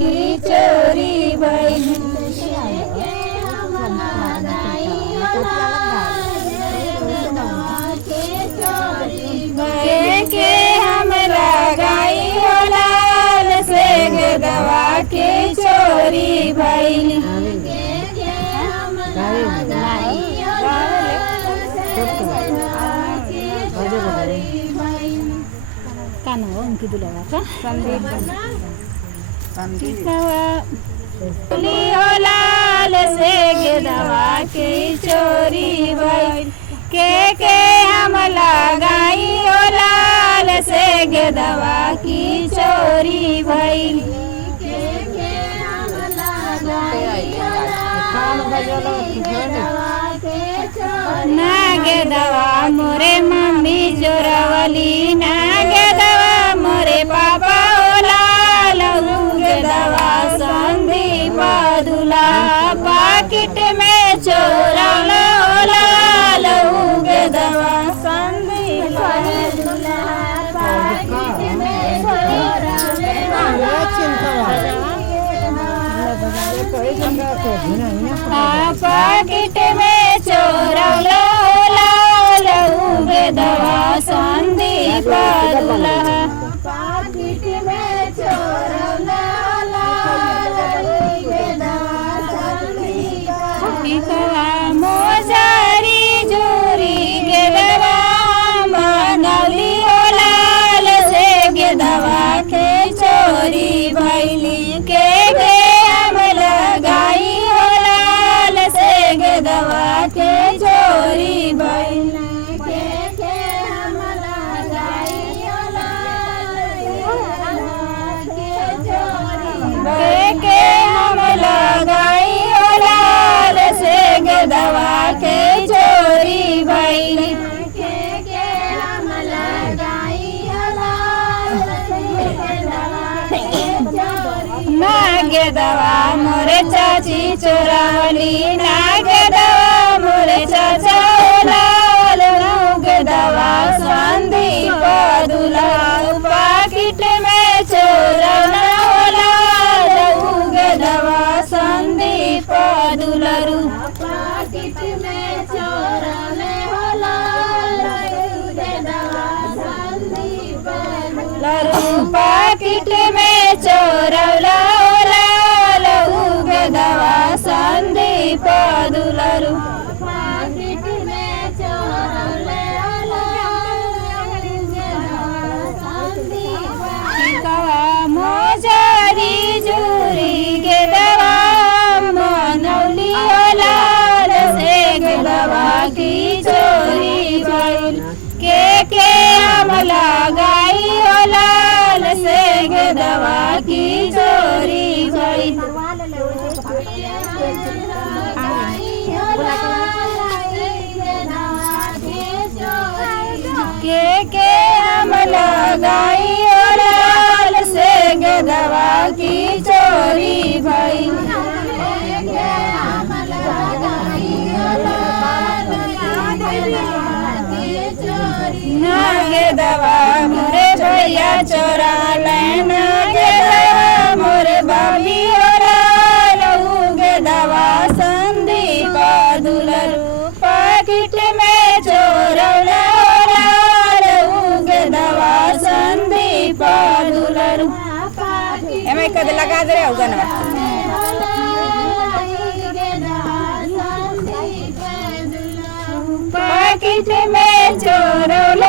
की चोरी भइल के हमरा गाई हो लाल से गदवा के चोरी भइल कानो हो उनकी दुल्हा का संदीप लाल से गदवा के चोरी भइल के हम लगाई ओ लाल से गदवा की चोरी भइल ना गदवा मोरे मम्मी जोरवली ना गदवा मोरे पापा ओ लाल गदवा संदीप दुला पाकिट में चोरल ओ लाल गदवा संदीप दुला पाकिट में पाकिट में चोरल लाल गदवा संदीप दुला पाकिट में चोरल लाल गदवा संदीप मोजारी जोरी गदवा मनौली ओ लाल से गदवा के चोरी भइली के हम लगाई ओ लाल से गदवा के चोरी भइल के हम लगाई ओ लाल के चोरी के हम लगाई ओ लाल से गदवा के चोरी भइल के हम लगाई ओ लाल से गदवा के चोरी ना गदवा मोरे चाची चोरवली ना गदवा मोरे चाचा लाल गदवा संदीप दुला पाकिट में चोरल लाल गदवा संदीप दुलरू पाकिट में चोरल लाल गदवा संदीप दुलरू पाकिट में चोरल लाल गदवा संदीप दुलरू पाकिट में चोरल मोजारी जोरी गदवा मनौली ओ लाल से गदवा की चोरी भइल के हम लगाई ओ लाल से गदवा की चोरी भइल के हम लगाई ओ लाल से गदवा की चोरी भइल ना गदवा मोरे भैया चोरा लेना गदवा मोरे बाबी ओ लाल गदवा संदीप दुलरू पाकिट में चोरल लाल गदवा संदीप दुलरू एमे कद लगा दे रे उगनवा पाकिट में चोरल